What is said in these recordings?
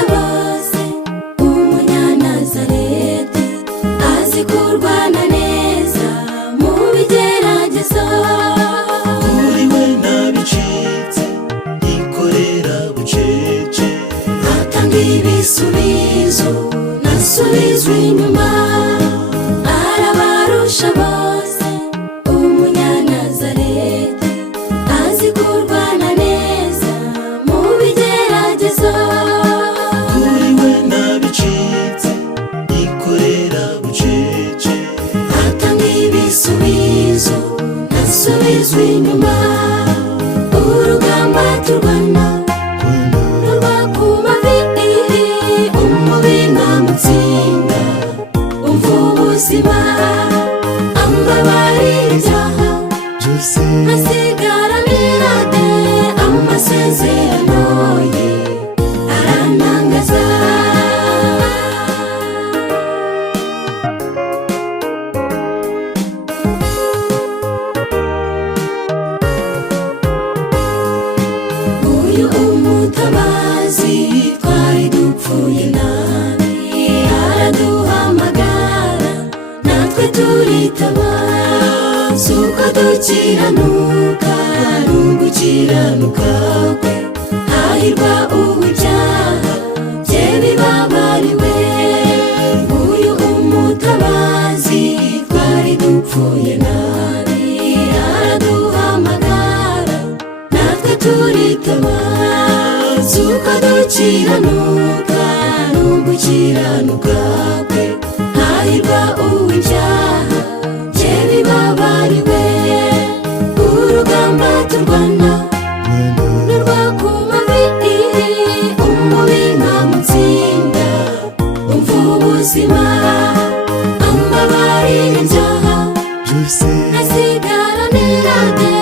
abarusha bose umunyanazareti azi kurwana neza mu bigeragezo. Kuri we ntabicitse yikorera bucece, atanga ibisubizo ntasubizwa inyuma. Arabarusha bose umunyanazareti azi kurwana neza mu bigeragezo. kuri we ntabicitse yikorera bucece, atanga ibisubizo ntasubizwa inyuma. Urugamba turwana rurwa ku mavi, umubi ntamutsinda. Umva ubuzima ambabarira ibyaha byose asigaranira de amasezerano ye arantangaza. Uyu umutabazi twari dupfuye nabi araduhamagara natwe turitaba. Suko dukiranuka n'ugukiranuka kwe, hahirwa uw'ibyaha bye bibabariwe. Uyu umutabazi twari dupfuye nabi araduhamagara natwe turitaba. Suko dukiranuka n'ugukiranuka kwe, hahirwa uw'ibyaha bye bibabariwe. Urugamba turwana rurwa ku mavi, umubi ntamutsinda. Umva ubuzima ambabarira ibyaha byose asigaranira de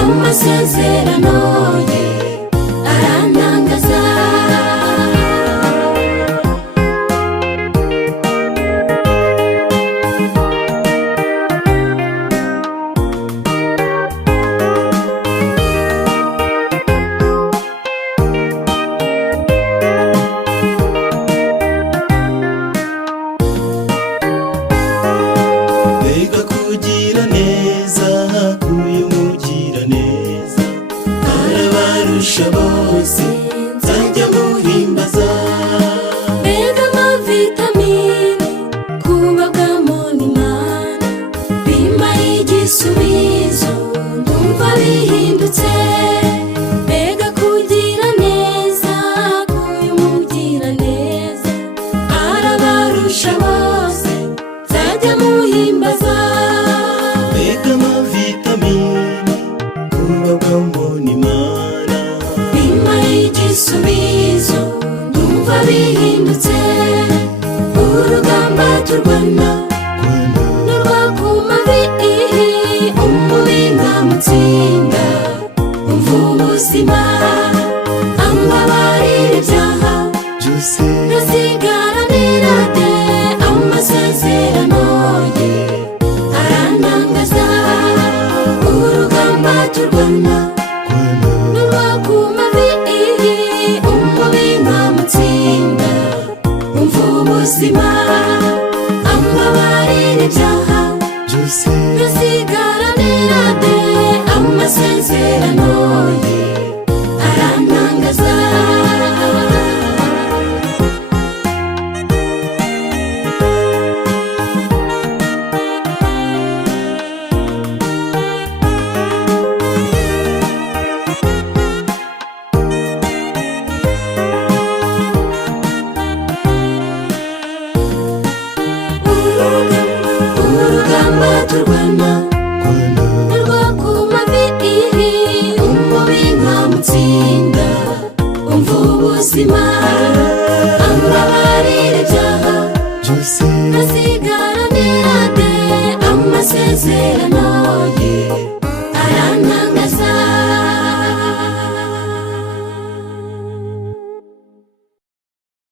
amasezerano ye arantangaza. mbega kugira neza k'uyu mugira neza, arabarusha bose nzajya muhimbaza. Mbega amavitamini kubabwamo n'Imana, bimpa igisubizo ndumva bihindutse. Mbega kugira neza k'uyu mugira neza, arabarusha bose nzajya muhimbaza. mbega amavitamini kubabwamo n'Imana, Bimpa igisubizo ndumva bihindutse. Urugamba turwana rurwa ku mavi, umubi ntamutsinda. Umva ubuzima ambabarira ibyaha byose asigaranira de amasezerano ye arantangaza. Urugamba turwana rurwa ku mavi, umubi ntamutsinda. Umva ubuzima ambabarira ibyaha byose